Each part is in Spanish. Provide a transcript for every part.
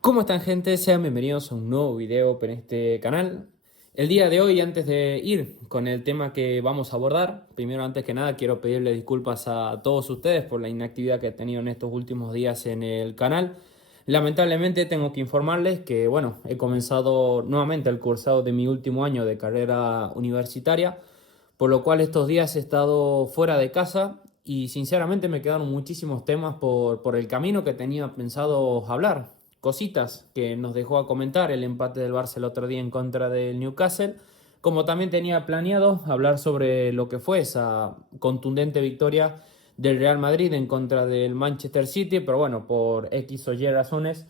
¿Cómo están, gente? Sean bienvenidos a un nuevo video en este canal. El día de hoy, antes de ir con el tema que vamos a abordar, primero, antes que nada, quiero pedirle disculpas a todos ustedes por la inactividad que he tenido en estos últimos días en el canal. Lamentablemente tengo que informarles que, bueno, he comenzado nuevamente el cursado de mi último año de carrera universitaria, por lo cual estos días he estado fuera de casa y sinceramente me quedaron muchísimos temas por el camino que tenía pensado hablar. Cositas que nos dejó a comentar el empate del Barça el otro día en contra del Newcastle, como también tenía planeado hablar sobre lo que fue esa contundente victoria del Real Madrid en contra del Manchester City, pero bueno, por X o Y razones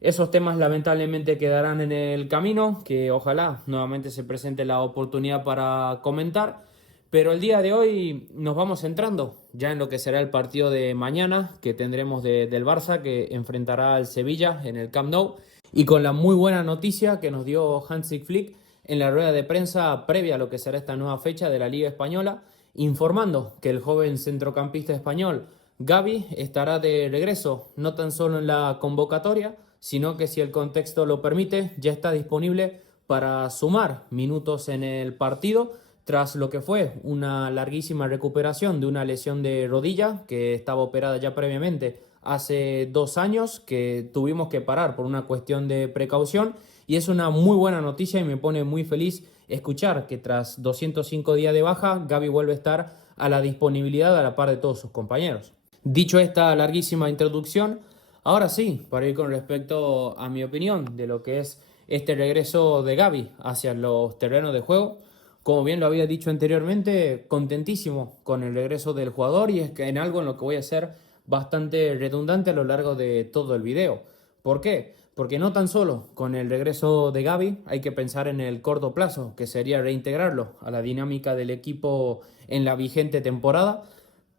esos temas lamentablemente quedarán en el camino, que ojalá nuevamente se presente la oportunidad para comentar. Pero el día de hoy nos vamos centrando ya en lo que será el partido de mañana que tendremos del Barça, que enfrentará al Sevilla en el Camp Nou, y con la muy buena noticia que nos dio Hansi Flick en la rueda de prensa previa a lo que será esta nueva fecha de la Liga Española, informando que el joven centrocampista español Gavi estará de regreso no tan solo en la convocatoria, sino que si el contexto lo permite, ya está disponible para sumar minutos en el partido tras lo que fue una larguísima recuperación de una lesión de rodilla que estaba operada ya previamente hace 2 años, que tuvimos que parar por una cuestión de precaución, y es una muy buena noticia y me pone muy feliz escuchar que tras 205 días de baja, Gavi vuelve a estar a la disponibilidad a la par de todos sus compañeros. Dicho esta larguísima introducción, ahora sí, para ir con respecto a mi opinión de lo que es este regreso de Gavi hacia los terrenos de juego. Como bien lo había dicho anteriormente, contentísimo con el regreso del jugador, y es que en algo en lo que voy a ser bastante redundante a lo largo de todo el video. ¿Por qué? Porque no tan solo con el regreso de Gavi hay que pensar en el corto plazo, que sería reintegrarlo a la dinámica del equipo en la vigente temporada,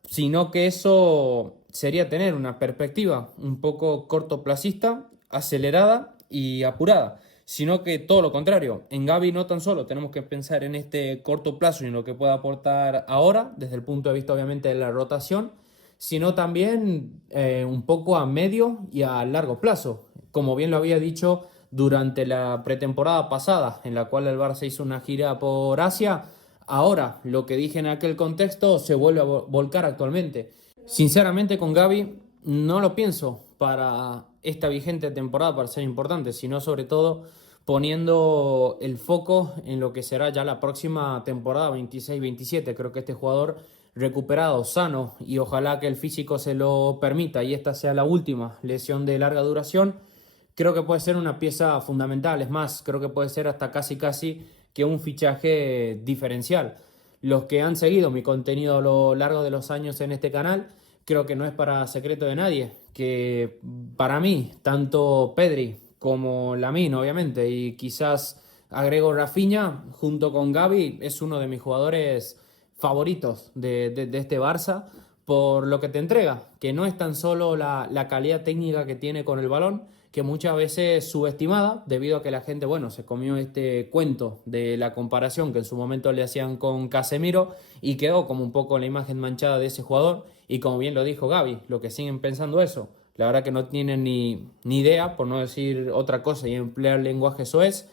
sino que eso sería tener una perspectiva un poco cortoplacista, acelerada y apurada, sino que todo lo contrario. En Gavi no tan solo tenemos que pensar en este corto plazo y en lo que pueda aportar ahora, desde el punto de vista obviamente de la rotación, sino también un poco a medio y a largo plazo. Como bien lo había dicho durante la pretemporada pasada, en la cual el Barça hizo una gira por Asia, ahora lo que dije en aquel contexto se vuelve a volcar actualmente. Sinceramente, con Gavi no lo pienso para esta vigente temporada para ser importante, sino sobre todo poniendo el foco en lo que será ya la próxima temporada 26-27. Creo que este jugador recuperado, sano, y ojalá que el físico se lo permita y esta sea la última lesión de larga duración, creo que puede ser una pieza fundamental. Es más, creo que puede ser hasta casi que un fichaje diferencial. Los que han seguido mi contenido a lo largo de los años en este canal, creo que no es para secreto de nadie, que para mí, tanto Pedri como Lamine, obviamente, y quizás agrego Rafinha, junto con Gavi, es uno de mis jugadores favoritos de este Barça, por lo que te entrega, que no es tan solo la calidad técnica que tiene con el balón, que muchas veces subestimada, debido a que la gente, bueno, se comió este cuento de la comparación que en su momento le hacían con Casemiro y quedó como un poco la imagen manchada de ese jugador. Y como bien lo dijo Gavi, lo que siguen pensando eso, la verdad que no tienen ni idea, por no decir otra cosa y emplear lenguaje soez.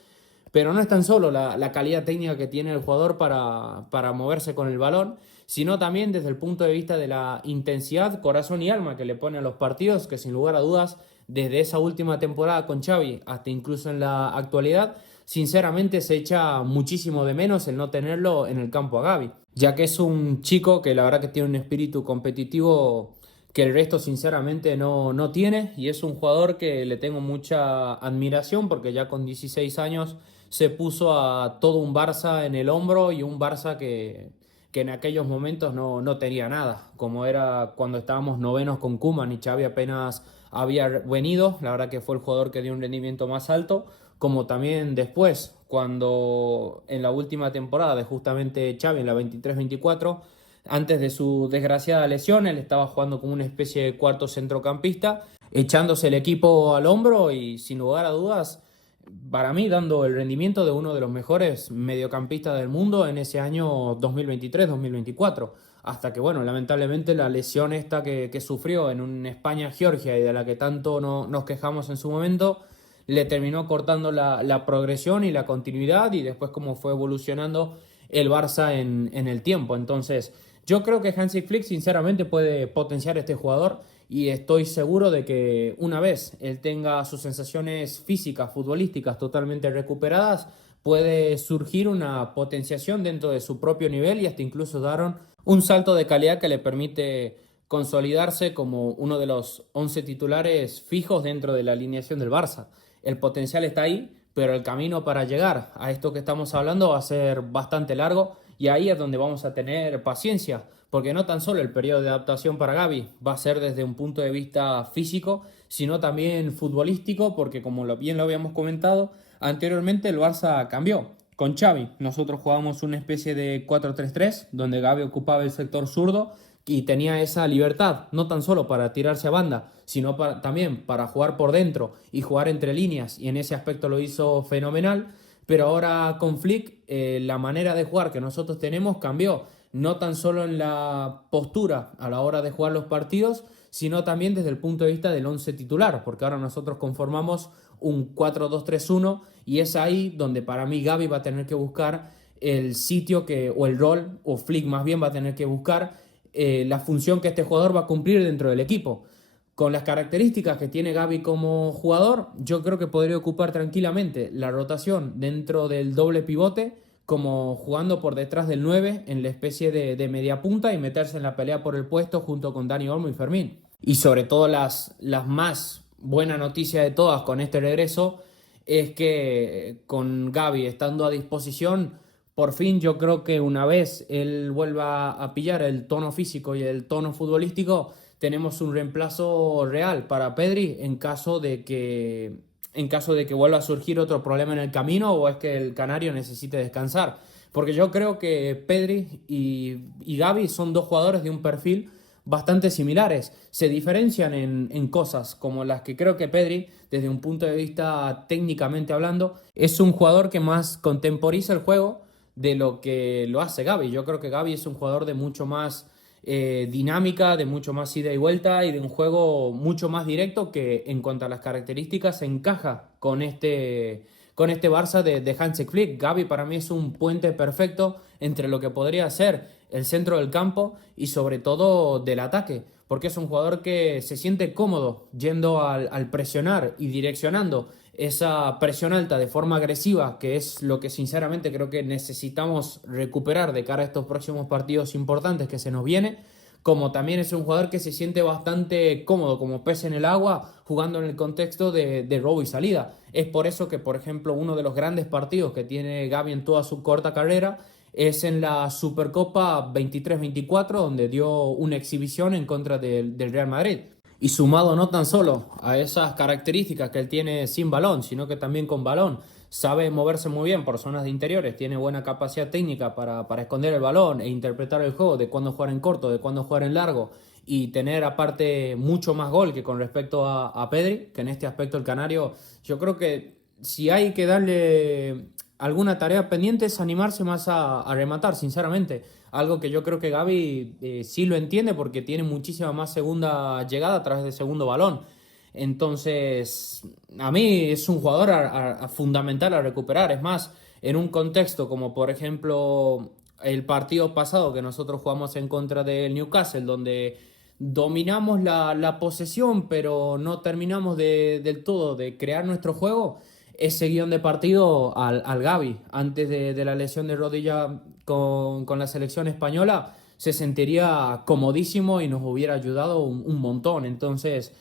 Pero no es tan solo la calidad técnica que tiene el jugador para moverse con el balón, sino también desde el punto de vista de la intensidad, corazón y alma que le pone a los partidos, que sin lugar a dudas, desde esa última temporada con Xavi hasta incluso en la actualidad, sinceramente se echa muchísimo de menos el no tenerlo en el campo a Gavi, ya que es un chico que la verdad que tiene un espíritu competitivo que el resto sinceramente no tiene, y es un jugador que le tengo mucha admiración porque ya con 16 años se puso a todo un Barça en el hombro, y un Barça que en aquellos momentos no tenía nada, como era cuando estábamos novenos con Koeman y Xavi apenas había venido. La verdad que fue el jugador que dio un rendimiento más alto, como también después, cuando en la última temporada de justamente Xavi, en la 23-24, antes de su desgraciada lesión, él estaba jugando como una especie de cuarto centrocampista, echándose el equipo al hombro y sin lugar a dudas, para mí, dando el rendimiento de uno de los mejores mediocampistas del mundo en ese año 2023-2024. hasta que, bueno, lamentablemente la lesión esta que sufrió en un España-Georgia y de la que tanto nos quejamos en su momento, le terminó cortando la progresión y la continuidad y después cómo fue evolucionando el Barça en el tiempo. Entonces, yo creo que Hansi Flick sinceramente puede potenciar a este jugador y estoy seguro de que una vez él tenga sus sensaciones físicas, futbolísticas totalmente recuperadas, puede surgir una potenciación dentro de su propio nivel y hasta incluso dar un salto de calidad que le permite consolidarse como uno de los 11 titulares fijos dentro de la alineación del Barça. El potencial está ahí, pero el camino para llegar a esto que estamos hablando va a ser bastante largo y ahí es donde vamos a tener paciencia, porque no tan solo el periodo de adaptación para Gavi va a ser desde un punto de vista físico, sino también futbolístico, porque como bien lo habíamos comentado anteriormente, el Barça cambió. Con Xavi nosotros jugábamos una especie de 4-3-3, donde Gavi ocupaba el sector zurdo y tenía esa libertad, no tan solo para tirarse a banda, sino también para jugar por dentro y jugar entre líneas, y en ese aspecto lo hizo fenomenal. Pero ahora con Flick la manera de jugar que nosotros tenemos cambió, no tan solo en la postura a la hora de jugar los partidos, sino también desde el punto de vista del once titular, porque ahora nosotros conformamos un 4-2-3-1 y es ahí donde para mí Gavi va a tener que buscar el sitio o el rol, o Flick más bien va a tener que buscar la función que este jugador va a cumplir dentro del equipo. Con las características que tiene Gavi como jugador, yo creo que podría ocupar tranquilamente la rotación dentro del doble pivote, como jugando por detrás del 9 en la especie de media punta y meterse en la pelea por el puesto junto con Dani Olmo y Fermín. Y sobre todo las más buena noticia de todas con este regreso es que con Gavi estando a disposición, por fin yo creo que una vez él vuelva a pillar el tono físico y el tono futbolístico, tenemos un reemplazo real para Pedri en caso de que vuelva a surgir otro problema en el camino o es que el canario necesite descansar. Porque yo creo que Pedri y Gavi son dos jugadores de un perfil bastante similares. Se diferencian en cosas como las que creo que Pedri, desde un punto de vista técnicamente hablando, es un jugador que más contemporiza el juego de lo que lo hace Gavi. Yo creo que Gavi es un jugador de mucho más dinámica, de mucho más ida y vuelta y de un juego mucho más directo que en cuanto a las características encaja con este Barça de Hansi Flick. Gavi para mí es un puente perfecto entre lo que podría ser el centro del campo y sobre todo del ataque, porque es un jugador que se siente cómodo yendo al presionar y direccionando esa presión alta de forma agresiva, que es lo que sinceramente creo que necesitamos recuperar de cara a estos próximos partidos importantes que se nos viene. Como también es un jugador que se siente bastante cómodo como pez en el agua jugando en el contexto de robo y salida. Es por eso que, por ejemplo, uno de los grandes partidos que tiene Gavi en toda su corta carrera es en la Supercopa 23-24, donde dio una exhibición en contra del Real Madrid. Y sumado no tan solo a esas características que él tiene sin balón, sino que también con balón. Sabe moverse muy bien por zonas de interiores, tiene buena capacidad técnica para esconder el balón e interpretar el juego de cuándo jugar en corto, de cuándo jugar en largo y tener aparte mucho más gol que con respecto a Pedri, que en este aspecto el canario, yo creo que si hay que darle alguna tarea pendiente es animarse más a rematar, sinceramente. Algo que yo creo que Gavi sí lo entiende porque tiene muchísima más segunda llegada a través del segundo balón. Entonces, a mí es un jugador fundamental a recuperar. Es más, en un contexto como por ejemplo el partido pasado que nosotros jugamos en contra del Newcastle, donde dominamos la posesión, pero no terminamos del todo de crear nuestro juego. Ese guión de partido al Gavi, antes de la lesión de rodilla con la selección española, se sentiría comodísimo y nos hubiera ayudado un montón. Entonces,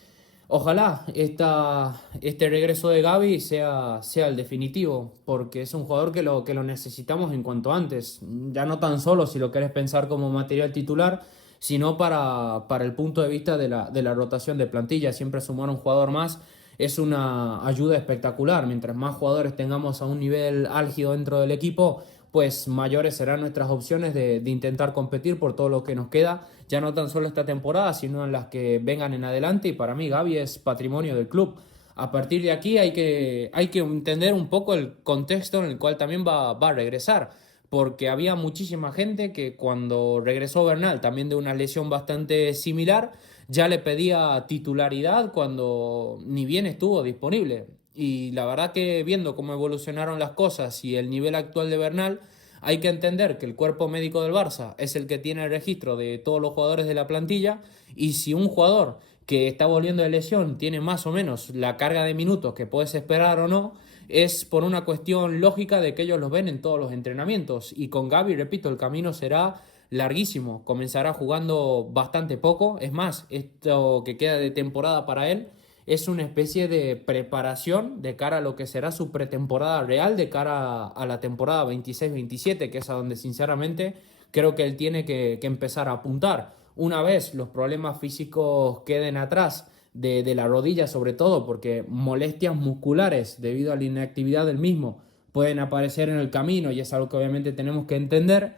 ojalá este regreso de Gavi sea el definitivo, porque es un jugador que lo necesitamos en cuanto antes. Ya no tan solo si lo querés pensar como material titular, sino para el punto de vista de la rotación de plantilla. Siempre sumar un jugador más es una ayuda espectacular. Mientras más jugadores tengamos a un nivel álgido dentro del equipo, pues mayores serán nuestras opciones de intentar competir por todo lo que nos queda, ya no tan solo esta temporada, sino en las que vengan en adelante. Y para mí Gavi es patrimonio del club. A partir de aquí hay que entender un poco el contexto en el cual también va a regresar, porque había muchísima gente que cuando regresó Bernal, también de una lesión bastante similar, ya le pedía titularidad cuando ni bien estuvo disponible. Y la verdad que viendo cómo evolucionaron las cosas y el nivel actual de Bernal, hay que entender que el cuerpo médico del Barça es el que tiene el registro de todos los jugadores de la plantilla, y si un jugador que está volviendo de lesión tiene más o menos la carga de minutos que puedes esperar o no, es por una cuestión lógica de que ellos los ven en todos los entrenamientos. Y con Gavi, repito, el camino será larguísimo. Comenzará jugando bastante poco. Es más, esto que queda de temporada para él es una especie de preparación de cara a lo que será su pretemporada real, de cara a la temporada 26-27, que es a donde sinceramente creo que él tiene que empezar a apuntar. Una vez los problemas físicos queden atrás, de la rodilla sobre todo, porque molestias musculares debido a la inactividad del mismo pueden aparecer en el camino y es algo que obviamente tenemos que entender.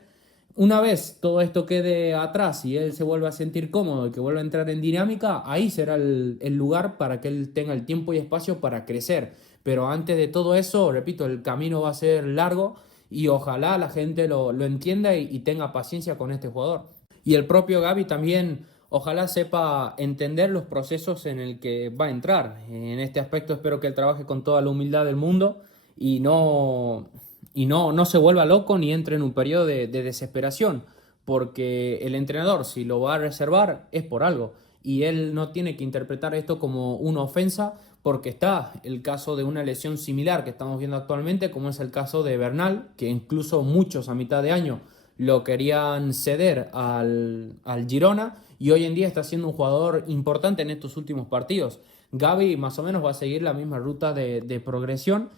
Una vez todo esto quede atrás y él se vuelva a sentir cómodo y que vuelva a entrar en dinámica, ahí será el lugar para que él tenga el tiempo y espacio para crecer. Pero antes de todo eso, repito, el camino va a ser largo y ojalá la gente lo entienda y tenga paciencia con este jugador. Y el propio Gavi también, ojalá sepa entender los procesos en el que va a entrar. En este aspecto espero que él trabaje con toda la humildad del mundo y no se vuelva loco ni entre en un periodo de desesperación, porque el entrenador, si lo va a reservar, es por algo. Y él no tiene que interpretar esto como una ofensa, porque está el caso de una lesión similar que estamos viendo actualmente, como es el caso de Bernal, que incluso muchos a mitad de año lo querían ceder al Girona y hoy en día está siendo un jugador importante en estos últimos partidos. Gavi más o menos va a seguir la misma ruta de progresión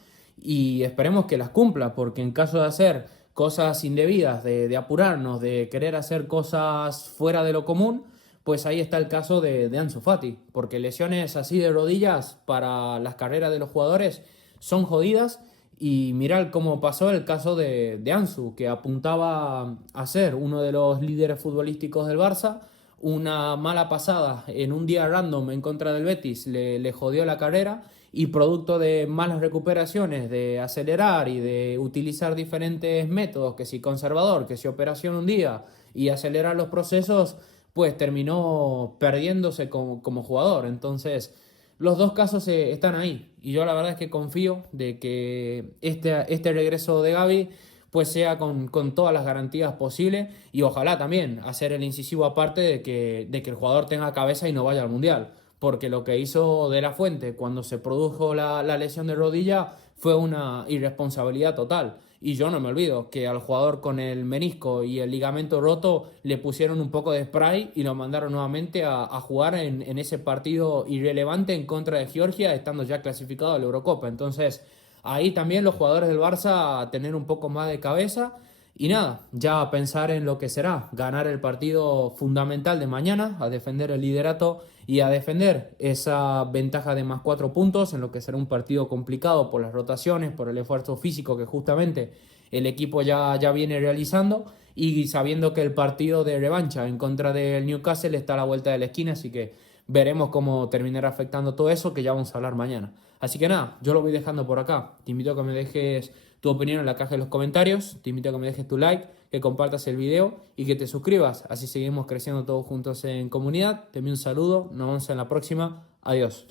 y esperemos que las cumpla, porque en caso de hacer cosas indebidas, de apurarnos, de querer hacer cosas fuera de lo común, pues ahí está el caso de Ansu Fati, porque lesiones así de rodillas para las carreras de los jugadores son jodidas. Y mirad cómo pasó el caso de Ansu, que apuntaba a ser uno de los líderes futbolísticos del Barça. Una mala pasada en un día random en contra del Betis le jodió la carrera, y producto de malas recuperaciones, de acelerar y de utilizar diferentes métodos, que si conservador, que si operación un día y acelerar los procesos, pues terminó perdiéndose como jugador. Entonces, los dos casos están ahí y yo la verdad es que confío de que este regreso de Gavi pues sea con todas las garantías posibles, y ojalá también hacer el incisivo aparte de que el jugador tenga cabeza y no vaya al Mundial, porque lo que hizo De La Fuente cuando se produjo la lesión de rodilla fue una irresponsabilidad total. Y yo no me olvido que al jugador con el menisco y el ligamento roto le pusieron un poco de spray y lo mandaron nuevamente a jugar en ese partido irrelevante en contra de Georgia, estando ya clasificado a la Eurocopa. Entonces, ahí también los jugadores del Barça a tener un poco más de cabeza. Y nada, ya a pensar en lo que será ganar el partido fundamental de mañana, a defender el liderato y a defender esa ventaja de más 4 puntos en lo que será un partido complicado por las rotaciones, por el esfuerzo físico que justamente el equipo ya viene realizando, y sabiendo que el partido de revancha en contra del Newcastle está a la vuelta de la esquina, así que veremos cómo terminará afectando todo eso, que ya vamos a hablar mañana. Así que nada, yo lo voy dejando por acá. Te invito a que me dejes tu opinión en la caja de los comentarios, te invito a que me dejes tu like, que compartas el video y que te suscribas, así seguimos creciendo todos juntos en comunidad. Te envío un saludo, nos vemos en la próxima, adiós.